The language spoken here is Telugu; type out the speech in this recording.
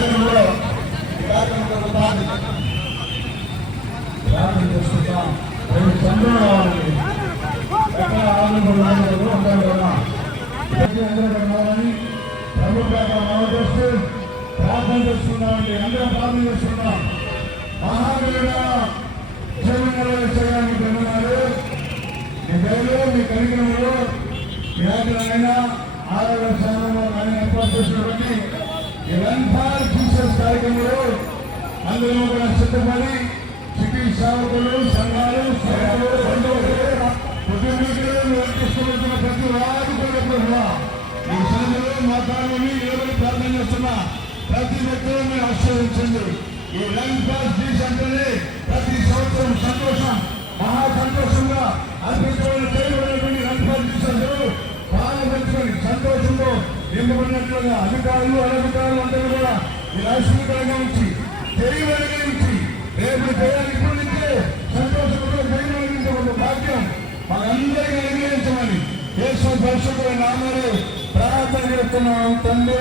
కార్యక్రమంలో ప్రార్థన చేసుకుంటాం. చంద్రుడు రావాలని ఎక్కడ ఆనందపడాలని ప్రభుత్వం మనం చేస్తూ ప్రార్థన చేస్తున్నామండి. అందరూ ప్రార్థన చేస్తున్నాం. మహావీరుడ చేయడానికి ప్రమాణాలు మీ దయలో మీ కార్యక్రమంలో వ్యాధులైనా ఆరోగ్య స్థానంలో ఆయన ఏర్పాటు చేసినటువంటి ఈ రన్ ఫర్ జీసస్ కార్యక్రమంలో అందులో కూడా సిద్ధపడి సిటీ సేవకులు సంఘాలు కుటుంబీకులు తీసుకువచ్చిన ప్రతి వారు కూడా ఈ సంఘంలో మాట్లాడాలని ఎవరు ప్రార్థన చేస్తున్నా ప్రతి వ్యక్తులు మీరు ఆశీర్వదించండి. ఈ రన్ ఫర్ జీసస్ అంటేనే ప్రతి సంవత్సరం సంతోషం, మహా సంతోషంగా అద్భుతమైన చేయబడినటువంటి రన్ ఫర్ జీసస్ పాల్గొని సంతోషంలో నింపబడినట్లుగా అధికారులు అనధికారులు అందరూ కూడా ఈ రాష్ట్రం కలిగించి తెలియగలిగించి రేపు ఇప్పుడు నుంచే సంతోషంతో తెలియగలిగించే భాగ్యం మనందరికీ అనుగ్రహించమని యేసు పరిశుద్ధ నామములో ప్రార్థన చేస్తున్నాం తండ్రి.